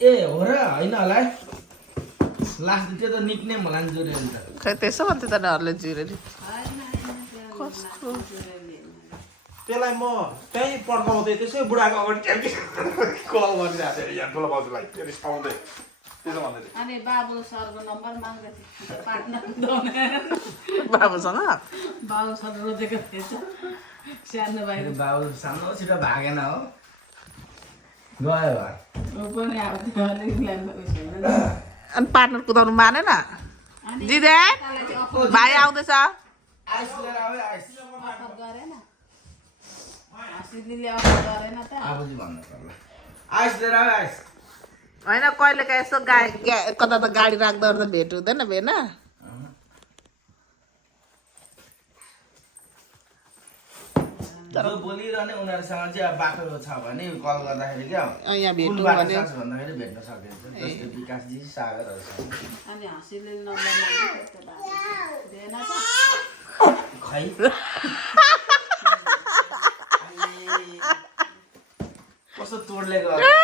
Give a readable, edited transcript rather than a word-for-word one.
ए हो र होइन होला है लास्ट त्यो त निक्नेम होला नि जुरे नि त खै त्यसो भन्थे त डरले जुरेली त्यसलाई म त्यहीँ पड्काउँदै त्यसै बुढाको अगाडि कल गरिरहेको थिएँ यहाँ ठुलो बाबुलाई त्यो रिसाउँदै त्यसो भन्दै थिएँ अनि बाबु सरको नम्बर माग्दै थियो पार्टनर बाबुसँग बाबु सर रोजेको थिएछ सानो भाइ बाबु सानो छिटो भागेन हो गयो भाइ ऊ पनि अब त्यो अलिक अनि पार्टनर कुदाउनु मानेन दिदे भाइ आउँदैछ आइस लिएर आऊ आइस अफर गरेन हाँसिदिले अफर गरेन त आफूजी भन्नु पर्ला आइस लिएर आऊ आइस होइन कहिले काहीँ यसो कता त गाडी राख्दा ओर्दा भेट हुँदैन भेना जो बोलिरहने उनीहरूसँग चाहिँ अब बाटो छ भने कल गर्दाखेरि क्या यहाँ भेटौँ कुन बाटो भने छ भन्दाखेरि भेट्न सकिन्छ जस्तै विकासजी सागरहरूसँग अनि हाँसिले नम्बर माग्दै थियो त बाबु दिएन त खै कस्तो तोडले गयो